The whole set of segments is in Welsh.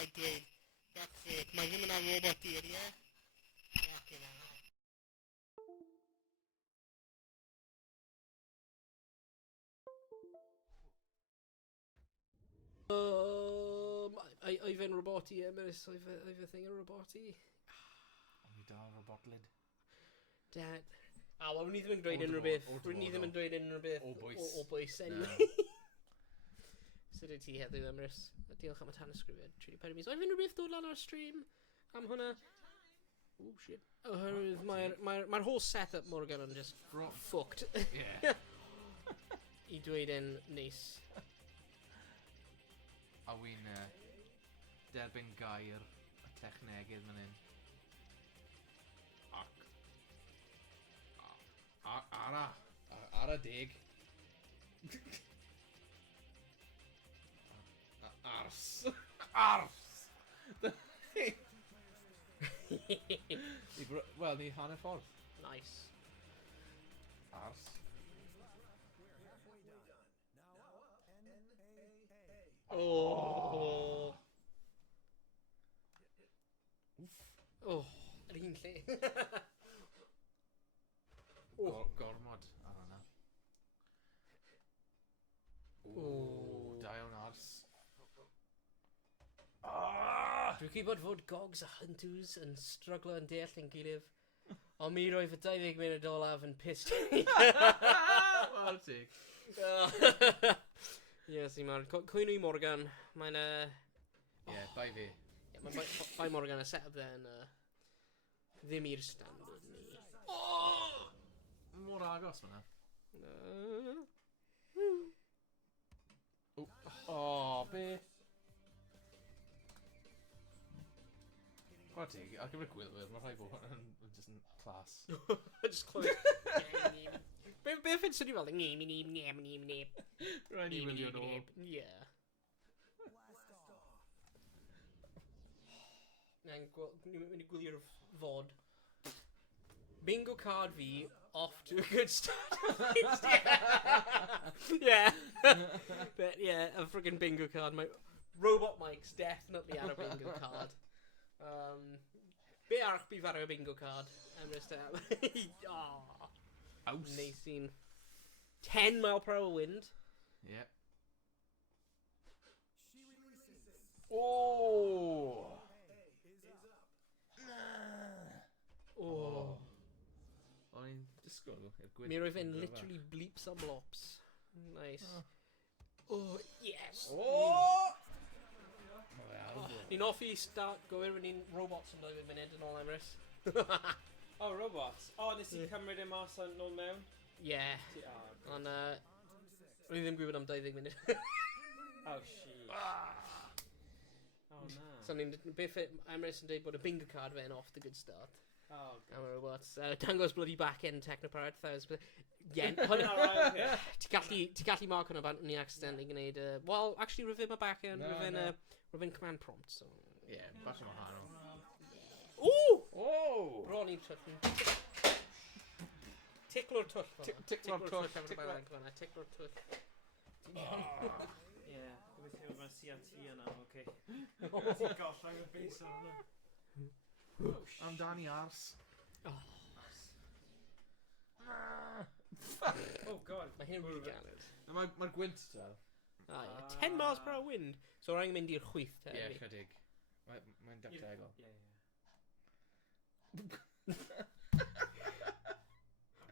I did. That's it. Mae ddim yna robot i'r, ie? Fucking hell. I've yn roboti, Emrys. I've a thing yn roboti. Ond mi da robotlid. Dad. Wel, wni ddim yn dweud unrhyw beth. Wni ddim yn dweud unrhyw beth o bwys, anyway. Sut wyt ti heddiw, Emrys? Diolch am y tan ysgrifiad. 34 mis. Oedd unrhyw beth dod lan ar stream am hwnna? Oh, shit. Oherwydd mae'r whole setup Morgan yn just fucked. Yeah. I dweud yn neis. A wy'n derbyn gair y technegydd fan hyn. Ara deg. Ars. Ars! Wel, ni hanner ffordd. Nice. Ars. Oh. Oh, yr un lle. Gormod ar hwnna. Da iawn ars. Dwi'n gwybod fod gogs a huntws yn struglo yn deall yn gilydd, ond mi roedd y 20 munud olaf yn pissed. Wel, tig. Yes, man. Cwyn i Morgan. Mae'n Ie, bai fi. Bai Morgan y set-up then ddim i'r standard ni. Mor agos fan'na. Be? Chwa tig, ar gyfer y gwylwyr, mae rhai bod yn just yn clas. Just clywed. Beth yn swnio fel? Rhaid ni wylio nôl. Yeah. Ni'n mynd i gwylio'r fod. Bingo card fi, off to a good start. Yeah. But yeah, a friggin' bingo card. My robot mic's definitely ar a bingo card. Be arch bydd ar y bingo card? Emrys da. Aws. Neis un. 10 mile per hour wind. Yep. Oh! Oh. O'n i'n disgwyl i'r gwyd. Mi roedd e'n literally bleeps and blops. Nice. Oh, yes! Oh! Ni'n offi start gywir when ni'n robots yn dod i'r munud yn ôl Emrys. Oh, robots? Oh, nes i cymryd e mas o'n nôl mewn? Yeah. Ond, roedd i ddim gwybod am 20 munud. Oh, shit. Oh, na. So ni'n beth Emrys yn dweud bod y bingo card fe'n off the good start. Oh, Am y robots. Dangos bloody back-end technoparad. Yeah, ti gallu mark hwnna bant ni accidentally gwneud... Well, actually, rhyfyn ma back-end, rhyfyn command prompt, so... Yeah, bach yn wahanol. Ooh! Oh! Bron i'r twll. Ticlo'r twll. Ticlo'r twll. Ticlo'r twll. Yeah, gobeithio mae'n CRT yna, oce. Ti'n gollai o'r beis o hwnna. Amdani ars. Oh, god. Mae hyn wedi ganed. Mae'r gwynt ta. 10 miles per hour wind. So rhaid mynd i'r chwyth te. Ie, chydig. Mae'n dactegol.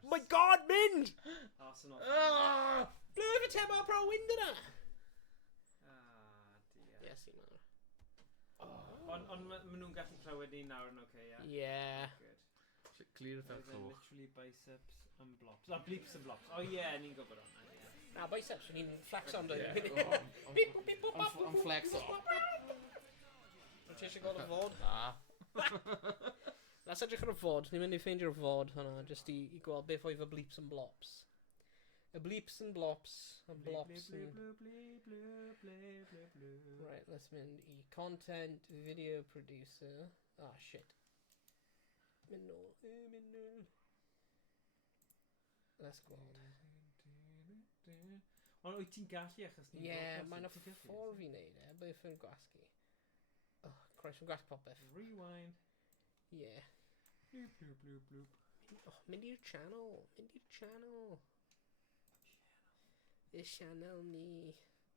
My god, mynd! Arsenal. Ah! Blw efo 10 miles per hour wind yna! Dear. Yes, i man. Ond maen nhw'n gallu clywed ni nawr yn oce, ie? Yeah. Good. Clear fel They're coch. literally biceps and blops. Oh, bleeps and blops. Oh, yeah, ni'n gwybod hwnna, ie. Na, biceps, ni'n flex on dweud. Am flex o. Ti eisiau gweld y fod? Na. Let's edrych ar y fod. Ni'n mynd i ffeindio'r fod hwnna, just i gweld beth oedd y bleeps and blops. Y bleeps and blops. And blops and... Right, let's mynd i content, video producer. Ah, shit. Mynd nôl. Let's gweld. Ond wyt ti'n gallu achos ni'n... Ie, mae'n y ffordd fi'n neud e, beth yw'n gwasgu. Croes yn gwell popeth. Rewind. Yeah. Bloop, bloop, bloop, bloop. Oh, mynd i'r channel. Mynd i'r channel. Y channel ni.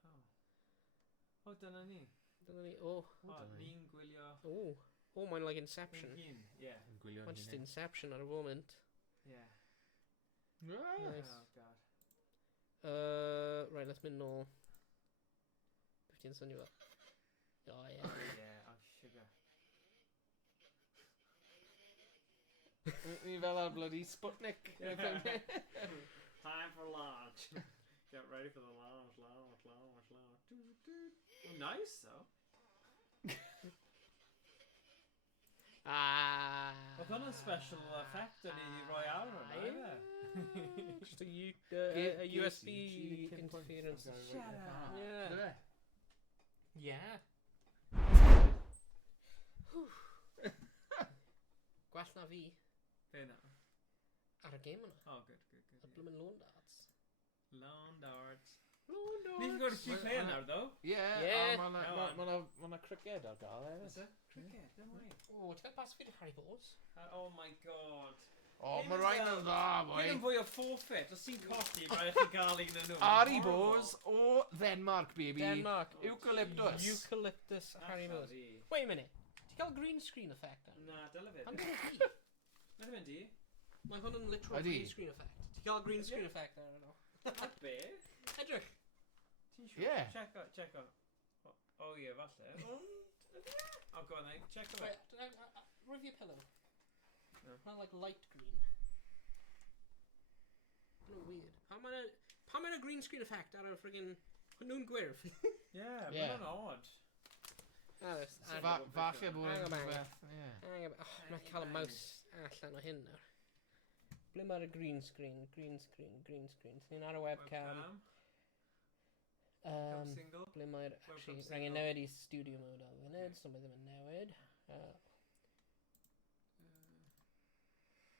Oh. O, dyna ni. Dyna ni. O. O, ni'n gwylio... O. O, mae'n like Inception. Yn hun, ie. Yn gwylio'n Mae'n just Inception ar y moment. Ie. Nice. Oh, god. Right, let's mynd nôl. Beth ti'n swnio fel? Oh, yeah. Ie, oh, sugar. Ni fel ar bloody Sputnik. Time for lunch. Get ready for the lunch. Oh, nice, though. Oedd hwnna'n special effect o'n i wedi rhoi ar hwnna, ie? Just a USB interference. Shut up. Yeah. Yeah. Gwell na fi Be na? ar y game yna. Oh, good. Y blwmyn lawn darts. Lawn darts. Lawn darts. Ni'n gwybod chi play nawr, though? Yeah. Go on. Ma'na cricket ar gael, Is it? Cricket, no way. O, ti'n cael pas fi di Harry Balls? Oh my god. O, mae rhaid yn dda, Hyn yn boi. fwy o forfeit, os ti'n colli, rhaid chi gael un yn nhw. Harry Balls o Denmark, baby. Denmark. Eucalyptus. Eucalyptus a Harry Balls. Wait a minute. Ti'n cael green screen effect ar? Na, dyle fe. Pan gyda fi? Na fynd i. Mae hwn yn literal Ydi. green screen effect. Ti'n cael green screen effect ar yno? Be? Edrych. Ti'n siŵr? Ie. Check o. O ie, falle. Oh, go on then, check o. Wait, review pillow. No. Mae'n like light green. Mae'n weird. Pan mae'n a green screen effect ar y friggin... Nhw'n gwyrf. Yeah, Yeah. mae'n odd. Falle bod Hang yn on, hang on. rhywbeth. Ie. Mae'n cael y mouse allan o hyn nawr. Ble mae'r green screen? Green screen. Ni'n ar y webcam. Webcam single. Ble mae'r... Webcam Actually, single. rhaid i newid i studio mode al funud, so mae ddim yn newid. Bum.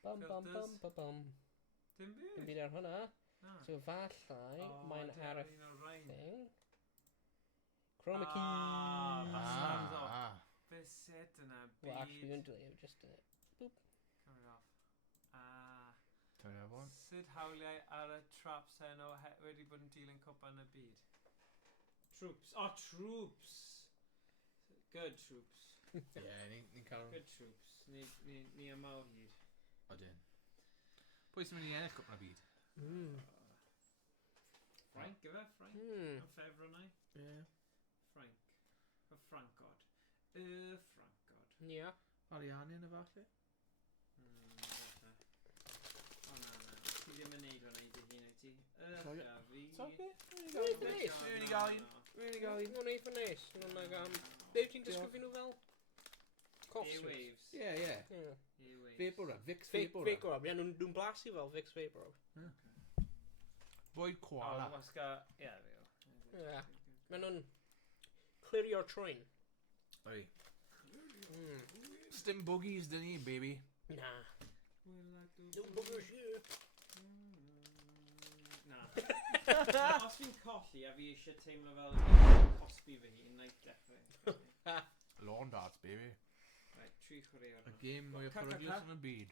Dim byd. Dim byd ar hwnna. Na. So falle, mae'n ar y un o'r rhain. thing. Chroma key. Stands off. Be sut yna? Well, actually, we Byd. won't delete it, just do it. Boop. Turn it off. Turn it on. Sut hawliau ar y traps hyn o wedi bod yn dilyn cwpan y byd? Troops. Oh, troops! Good troops. Ie, ni'n cael... Good troops. Ni yma o hyd. Odyn. Pwy sy'n mynd i ennill cwpan y byd? Frank, gyda? Frank? Yn ffefro na? Ie. Frank. Y Francod. Y Francod. Yeah. Ariannu'n efalle? Falle. O na. Ti ddim yn neud hwnna i dy hun, wyt ti? Fi. Sorry? Rwy'n i gael un. Nw'n neud fy nes. Be ti'n disgrifio nhw fel? Costumes. Airwaves. Ie. Airwaves. Vapor Rub. Vic's Vapor Vapor Rub. Rub. Ie, nhw'n blasu fel Vic's Vapor Rub. Bwyd koala. O, wasga... Ie, fi o. Ie. Mae nhw'n clirio'r troen. Oi. Stim boogies dyn ni, baby. Na. No No boogers here. Na. Os fi'n colli a fi eisiau teimlo fel cosbi fy hun, na i dechrau. Lawn darts, baby. Right, $3 Y game mwy o produce yn y byd.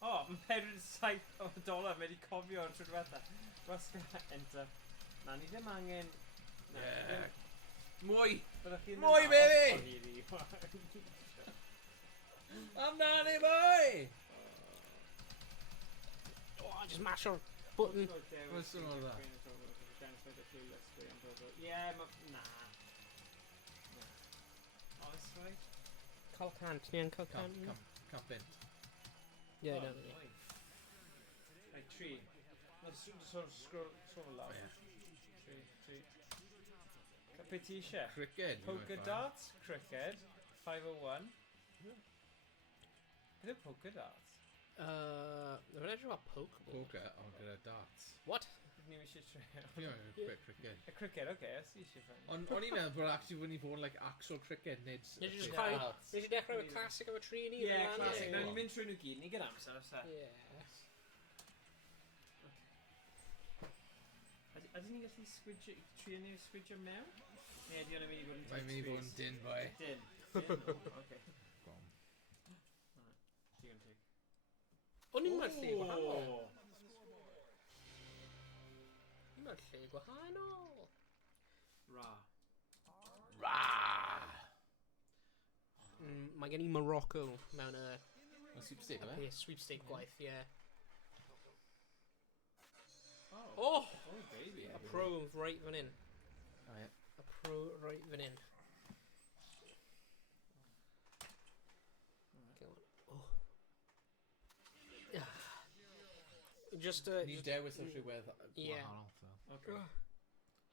O, mae $47 mae wedi cofio'r trwy diwetha. Wasga, enter. Na, ni ddim angen... Ie. Mwy! Mwy, baby! Amdani, boy! Oh, just mash o'r button. What's the matter with Yeah, na. Oh, that's right. Cael cant, ni yn cael cant. Camp bint. Ie, Oh, no. nice. Right, 3. Let's sort of scroll lawr. Ie. 3. Be ti eisiau? Cricket. Poker darts, cricket, 501. Beth yw poker darts? Mae'n edrych fel pokeball. Poker, ond gyda darts. What? Ni eisiau trio. Cricket. Y cricket, oce, os ti eisiau ffyn. Ond o'n i'n meddwl bod actually wedi bod like actual cricket, nid... Nes i just Yeah. cael... Nes i dechrau efo classic efo tri ni. Ie, classic. Na ni'n mynd trwy nhw gyd, ni gyda amser, os e. Yes. Ydyn ni'n gallu sgwidjo, trio ni sgwidjo mewn? Neu ydy hwnna'n mynd i fod yn Mae'n mynd i fod yn din, boy. Din. Okay. Go on. Digon teg. O'n i'n mewn lle gwahanol. Oh. O'n i'n mewn lle gwahanol. Ra. Mae gen i Morocco mewn y Mae'n sweepstake, yma? sweepstake gwaith, ie. Oh. Oh! Oh, baby. A pro right fan hyn. O, ie. A pro right fan hyn. Go on. Oh. Just, Ni dewis o rhywbeth Ie. gwahanol, so. Okay.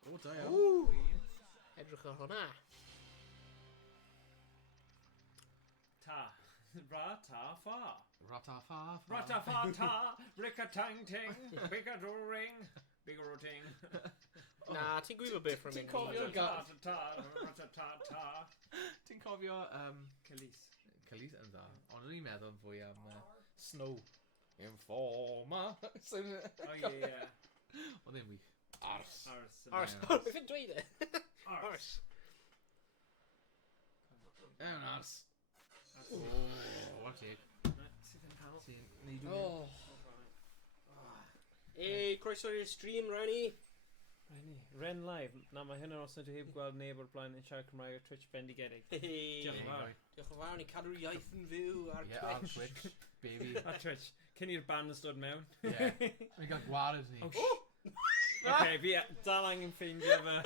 O, da iawn. Ww! Edrych ar hwnna. Ta. Ra, ta, fa. Rata-fa. Rata, fa, ta. Ricka-tang-ting. Bigga-do-ring. Bigga-ro-ting. Na, ti'n gwybod beth from Ti'n hyn? cofio Ta-ta-ta. Ti'n cofio Calis. Calis yn dda, ond o'n i'n meddwl fwy am Snow. Informa. Oh, yeah. Ond ddim wych. Ars. Ars. Ars. Beth yn dweud e? Ars. Ewn ars. O, what it? Sydd yn hal. Ti'n neud Oh. Ei, croeso i'r stream, Rani. Ren live. Na, mae hyn yn os ydw heb gweld neb o'r blaen yn siarad Cymraeg ar Twitch bendigedig. Diolch yn fawr. Diolch yn fawr, ni cadw'r iaith yn fyw ar Yeah, ar Twitch. Twitch, baby. Ar Twitch. Cyn i'r band ystod mewn. Ie. Mi'n cael gwared ni. Ok, fi dal angen ffeindio fe.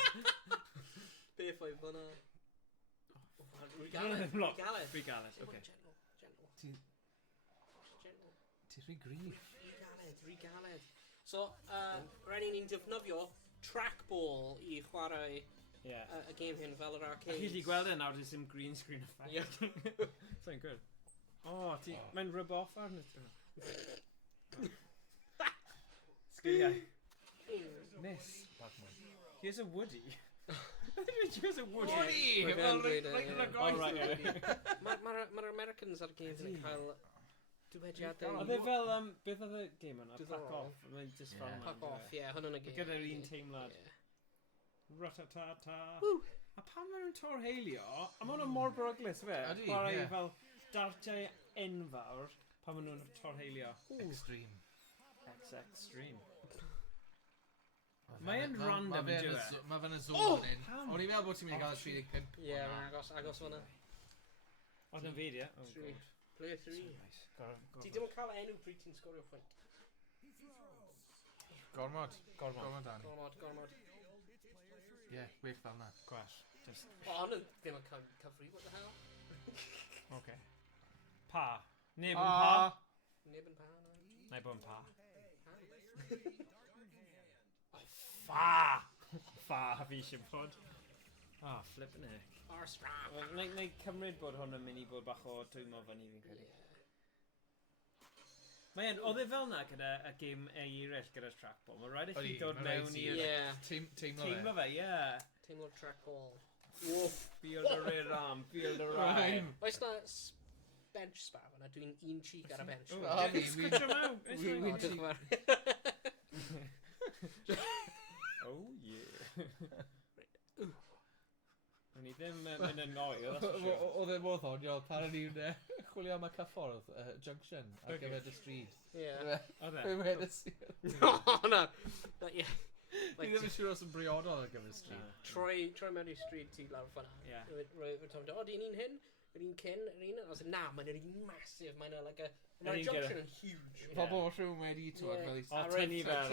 Beth oedd hwnna? Rwy Galed, galed. Fi galed, ok. Gentle, gentle. Ti'n Gentle. rhy gryf. Rwy galed. So, Rani, ni'n defnyddio Trackball i chwarae Yeah. y game hyn fel yr A arcade. chi wedi gweld e nawr, dwi'n sim green screen effect. Ie. So'n good. Oh, mae'n rub off arno. Sgiliau. Miss. Here's a woody. Here's a woody. Woody! Mae Wel, fe'n dweud, right yn y ie. goes. Oh, right, Mae'r Americans ar game hyn yn cael dywediadau. Oedd e fel, beth oedd y game yna? Diddorol. Pack off. Mae'n just fel yna. Pack off, ie, hwn yn y game. Gyda'r un teimlad. Ie. Ratata-ta. A pan maen nhw'n torheilio, a maen nhw'n mor broglis fe. Ydi, Chwarae ie. fel dartiau enfawr pan maen nhw'n torheilio. Extreme. Extreme. Mae'n random yn dyw e. Mae fe'n y zone yn un. pam? O'n i'n meddwl bod ti'n mynd i gael 35. Ie, mae'n agos fyna. Oedd yn fyd, ie? Oh, Three. God. Player 3. Gorfod. Ti ddim yn cael enw pryd ti'n sgorio pwynt. Gormod. Gormod, Dan. Gormod. Ie, well fel na. Gwash. Just... O, hwn yn ddim yn cyfri, what the hell? Okay. Pa. Neb yn pa. Neb yn pa, no. Neu bod yn pa. Pa. Fa! Fa fi eisiau bod. Ah, flippin' heck. Ar strap. Wel, neu cymryd bod hwn yn mynd i bod bach o dwymo fyny fi'n credu. Mae'n, oedd e fel na gyda y gêm eiryll gyda'r trackball. Mae'n rhaid i chi dod mewn i'r... Ie. Teimlo fe, ie. Teimlo'r trackball. Feel the rear arm, feel the rhyme. Oes na bench spa fyna, dwi'n un cheek ar y bench. Sgwtio mewn. O, diolch yn fawr. Oh, yeah. O'n i ddim yn annoy, that's for sure. Oedd e modd honiol pan o'n i'n chwilio am y cyffordd, junction, ar gyfer y stryd. Ie. Oedd e? Fe wedys i. O, na. Ie. Fi ddim yn siŵr os yn briodol ar gyfer y stryd. Troi mewn i street ti lawr ffynna. Ie. Rwy'n tom, o, di'n un hyn? Yr un cyn, yr un? Os na, mae'n yr un massive, mae'n like a... Yr Mae'r un junction yn huge. Pobl rhywun wedi twyd fel i... O, tynnu fel.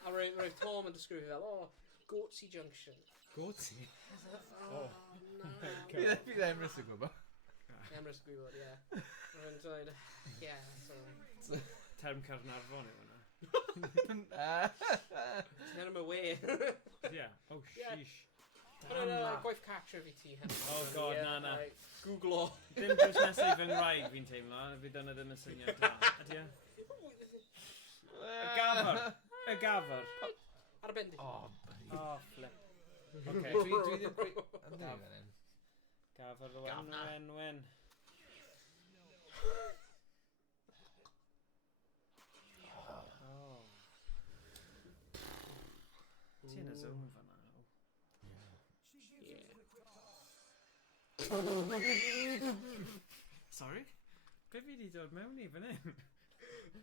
A roedd Tom yn disgrifio fel, o, Goatsy Junction. Goatsy? O, na. Fi ddim rhys yn gwybod. Emrys gwybod, ie. Roedd dweud, ie, so... Term Carnarfon yw hwnna. Ten am away. Ie. Oh, sheesh. Mae'n gwaith catcher fi ti hyn. Oh, God, na. Google o. Dim pwys nesaf fy ngwraig fi'n teimlo, fydd yna ddim yn syniad da. Ydy e? Y gafr. Ar y bendig. Oh, flip. Okay. Dwi ddim gweud... Gafr, wen. Oh. Ti'n y zone fan'na. Sorry? Be fi di dod mewn i fan hyn?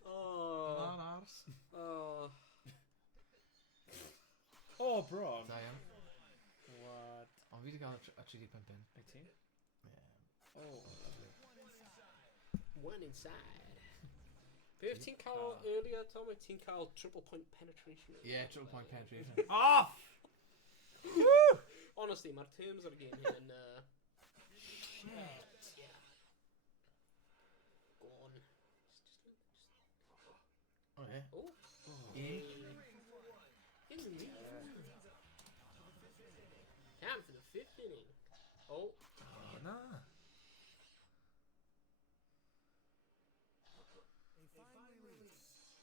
Oh. Lan ars. Oh. O, bron. Da iawn. What? Ond fi wedi cael y 35 bin. Be ti? Yeah. Oh, lovely. One inside. Be ti'n cael earlier, Tom? Wyt ti'n cael triple point penetration? Yeah, triple point penetration. Off! Honestly, mae'r terms o'r game hyn yn... yeah. Go on. O, ie. Oh. Time for the 5th inning. Oh. Na.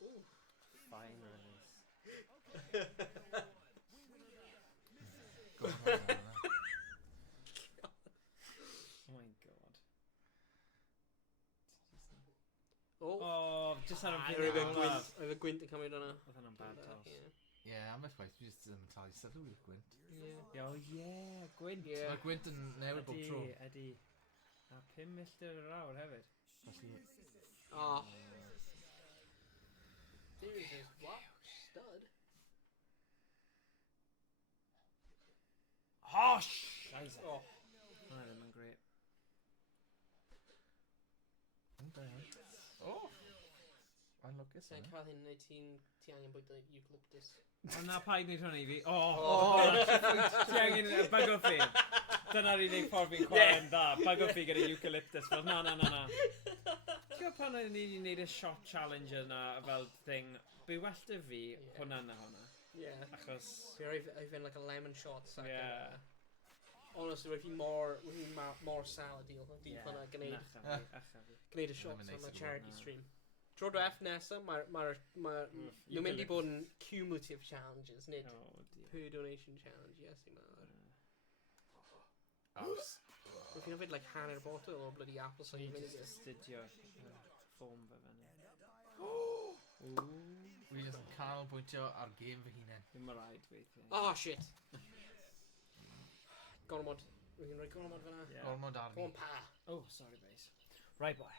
Ooh. Fine release. Go on, Oh my god. Oh. Oh, just had a I video. have a gwynt yn cymryd hwnna. Oedd hwnna'n bad toss. Yeah, am ysgwaith, fi jyst yn talu sylw i'r gwynt. Oh yeah, gwynt. Yeah. Mae'r gwynt yn newid bob tro. Ydy. A 5 milltir yr awr hefyd. Felly, Oh. There's this wow stud. Oh, Scheiße. Oh. Hwnna ddim yn gret. oh! Mae'n lwcus Sa'n yna. cael hyn neu ti angen bwyta eucalyptus. Ond na paid wneud hwnna i fi. Oh. Ti angen bag o fi. Dyna'r unig ffordd fi'n chwarae'n dda. Bag o fi gyda eucalyptus. Fel na. Ti'n gwybod pan oedden ni'n gwneud y shot challenge yna fel thing, be well dy fi hwnna na hwnna. Yeah. Achos... I've been like a lemon shot. Yeah. Honestly, if you more salad deal, di hwnna gwneud Acha fi. gwneud y shots Lemon on ice my yn charity gwneud. stream. Tro dref nesa, nhw'n mynd i bod yn cumulative challenges, nid Oh dear. per donation challenge, yes, i mae'r. Aws. If you've had like hanner bottle or bloody apple So you cider just vinegar. astudio ffôn fe fyny. Fi jyst yn canolbwyntio ar gêm fy hunain. Ddim yn rhaid weithio. Oh shit! Gormod. We're gonna rhoi gormod fyna. Yeah. Gormod ar Go fi. on pa. Oh, sorry, base. Right, boy.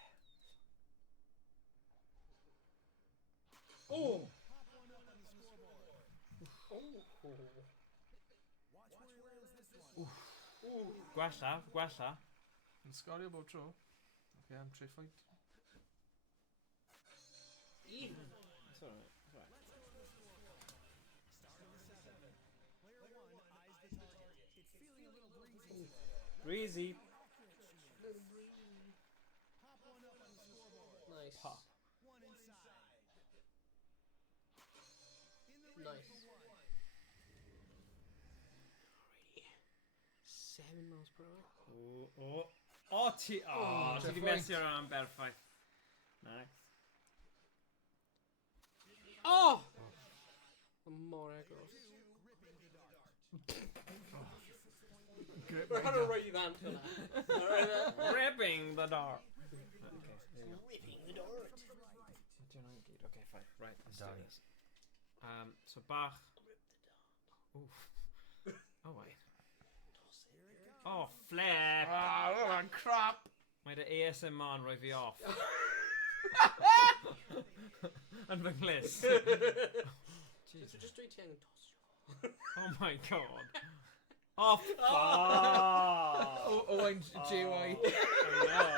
Oh! Oh! Gwella. Yn sgorio bob tro. Ok, am 3 pwynt. It's alright. Breezy. Nice. Pop. Nice. Alrighty. 7 miles per hour. Ti di mesio rhan berffaith. Next. Oh! More agros. We're gonna write that for that. Ripping the dart. Okay, there you go. Ripping the dart. Okay, fine. Right, let's do Done. this. So Bach. Oof. Oh wait. Oh, flip. Ah, crap! Mae dy ASMR yn rhoi fi off. Yn fy nglis. Jesus. Just do it and toss. Oh my god. Oh, fuck. Owain JY. I know.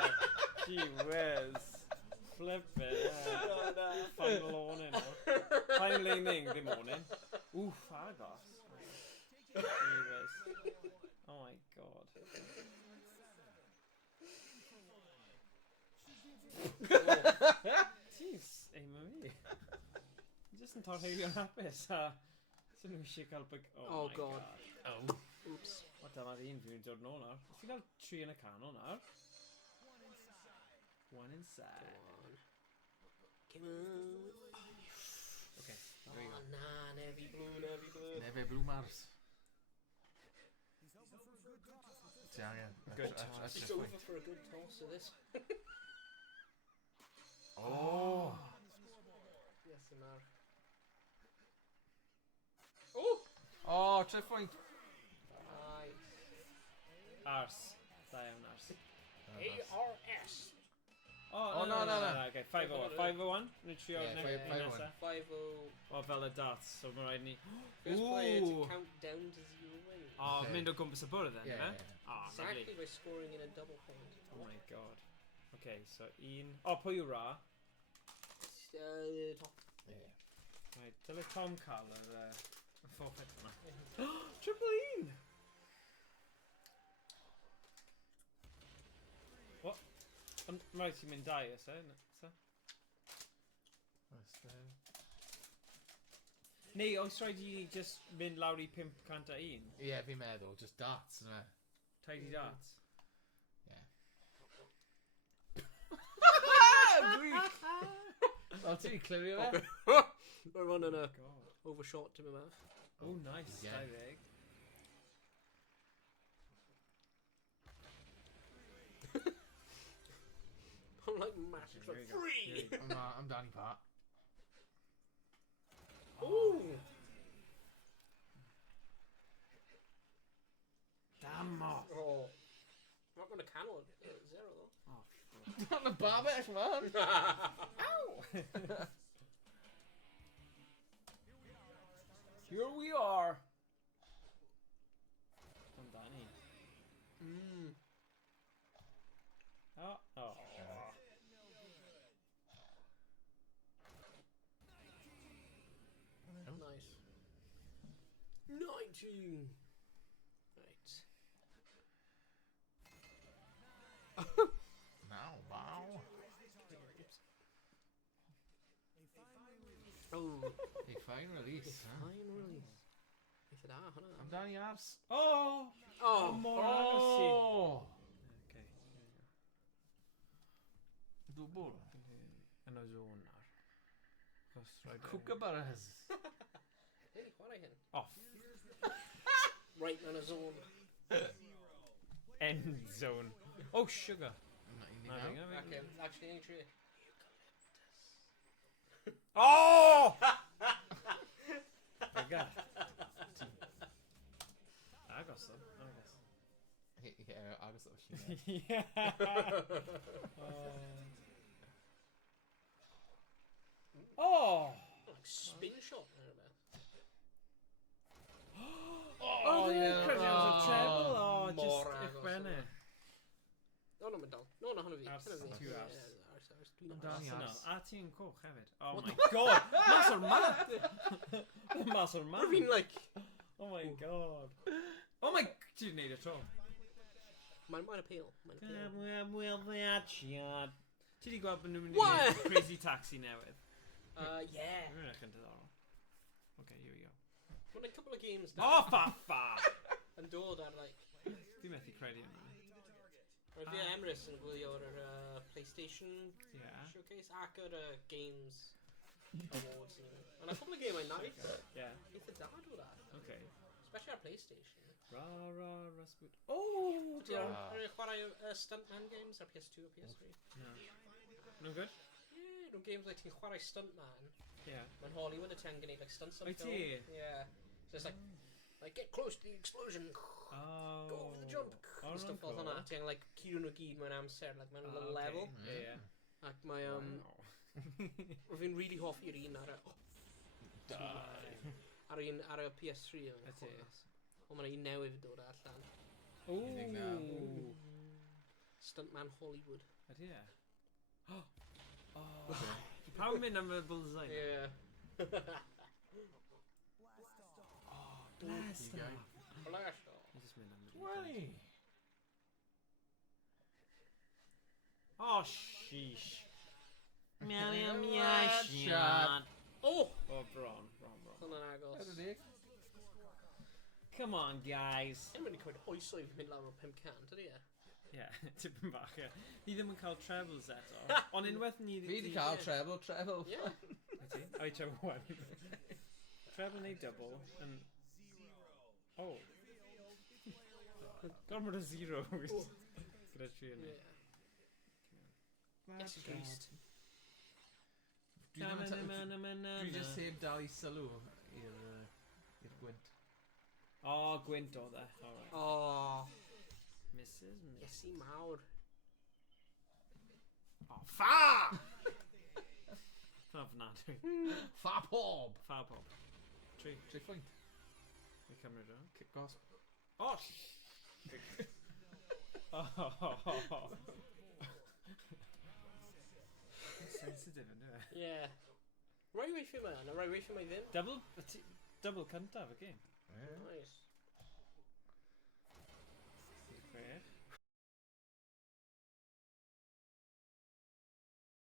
Gee whiz. Flip it. Final warning. Final inning, the morning. Oof, agos. Gee whiz. Oh my god. Jeez, ei ma fi. Just yn torheilio'n hapus a sy'n nhw eisiau cael byg... Oh, my God. Oh. Oops. O, dyma'r un fi'n dod nôl nawr. Ti'n cael 3 yn y canol nawr? One inside. Come on. Okay, there we Oh, go. nah, navy blue. Nefe Blue Mars. Ti angen. Good a- a- a toss. It's 3 over pwynt. for a good toss of this. Oh! Yes, the mar. Oh! Oh, 3 pwynt. Nice. Ars. Da iawn ars. ARS. Oh, no. Okay, 501. 501? Rwy'n trio Yeah, nesa. 501. 5-0. O, fel y darts, so mae'n rhaid ni... First player to Ooh. count down to 0 wins. O, Okay. mynd o gwmpas y bwrdd then, Yeah, eh? O, Exactly lovely. by scoring in a double point. Oh my god. Okay, so un... O, pwy yw ra? Top. Yeah. Right, dyle Tom cael yr forfeit yma. Triple un! What? Ond mae rhaid ti'n mynd dau, ys e? Neu, oes rhaid i just mynd lawr i 501? Ie, fi'n meddwl, just darts, yna. Tidy darts? O, ti'n clirio fe? We're running a God. overshot to my mouth. Oh, nice. Yeah. 20. I'm like massive for There you go. free. There you go. I'm Danny Pat. Ooh. Damn off. Oh. Not going to cancel it. 0 though. Oh, Not the barbesh, man. here we are. I'm Danny. Oh. Nice. 19. Right. Now, wow. Oh. A fine release, huh? Fine release. Eitha da, hwnna. I'm Danny Ars. Oh! Oh. More agos Oh! Okay. Dwbl. Yn o zôn nawr. Chos rhaid... Kookaburras. Hey, chwarae hyn. Off. Right man a zone. End zone. Oh, sugar. Nothing Nothing, now. Okay, actually ain't true. Oh! Bygga. Agos though. Agos. Yeah, I was sort of Yeah. Oh! Like spin shot there about. Oh, yeah. Credit as a treble. Oh, More just agos uwchbenna. No, no, medal. No, no, hwnna fi. Ars, Hwnna fi. two ars. Yeah, ars. Dwi'n Danny Arsenal. Ars. A ti'n coch hefyd. Oh my god! Mas o'r map! Mas o'r map! What fi'n like... Oh my god. Oh my... Ti'n neud y tro. Mae'n appeal. Mae'n appeal. Ymwylfiadiad. Ti di gweld bod nhw'n mynd i What? wneud Crazy Taxi newydd? Yeah. Mae'n edrych yn diddorol. Okay, here we go. Mae'n a couple of games Oh, fa! yn dod ar, like... Di methu credu yma. Roedd fi a Emrys yn gwylio ar PlayStation Yeah. showcase ac ar Games Awards. And a couple of game I nice. Yeah. Eitha da dod ar. Okay. Especially ar PlayStation. Rasputin. Oh! Ar chwarae Stuntman games ar PS2 a PS3. No. No good? Yeah, nhw'n games like ti'n chwarae Stuntman. Yeah. Mae'n Hollywood a ti'n gwneud like stunts on Wyt film. ti? Yeah. So it's like get close to the explosion. Oh. Go over the jump. Oh, And stuff fel cool. hwnna. Ti'n like curo nhw gyd mewn amser, like mewn little okay. level. Yeah, Ac mae Wow. Roedd fi'n really hoffi'r un ar y... Ar y PS3 yn Ydy. chwarae. Ond mae'n un newydd dod allan. Ooh. Stuntman Hollywood. Ydy e? Oh. Pawb mynd am y bullseye? Yeah. Blast You go. off. Blast off. Ni jyst mynd am y Why? Oh, sheesh. Shot. Oh! Oh, bron. Hwnna'n agos. Come on, guys. Yn mynd i cymryd oeso i fi mynd lawr o 500, ydy e? Yeah, tipyn bach, ie. Ni ddim yn cael trebles eto. Ond unwaith ni... Fi di cael treble. Yeah. Ydy? O, i treble one. Treble neu double. And... Oh. Gormod o zeros. Gyda tri yn Yeah. Yes, greased. Dwi just heb dal I sylw i'r gwynt. Oh, gwynt oedd e. Alright. Oh. Mrs. Iesu mawr. Oh, fa! Fa fnadwy. Fa pob! Fa pob. 3. 3 phwynt. We cymryd o. Kick goes. Oh! Oh. Sensitive yn dwi. Ie. Rai weithio mae yna, rai weithio mae ddim. Double cyntaf y game. Nice.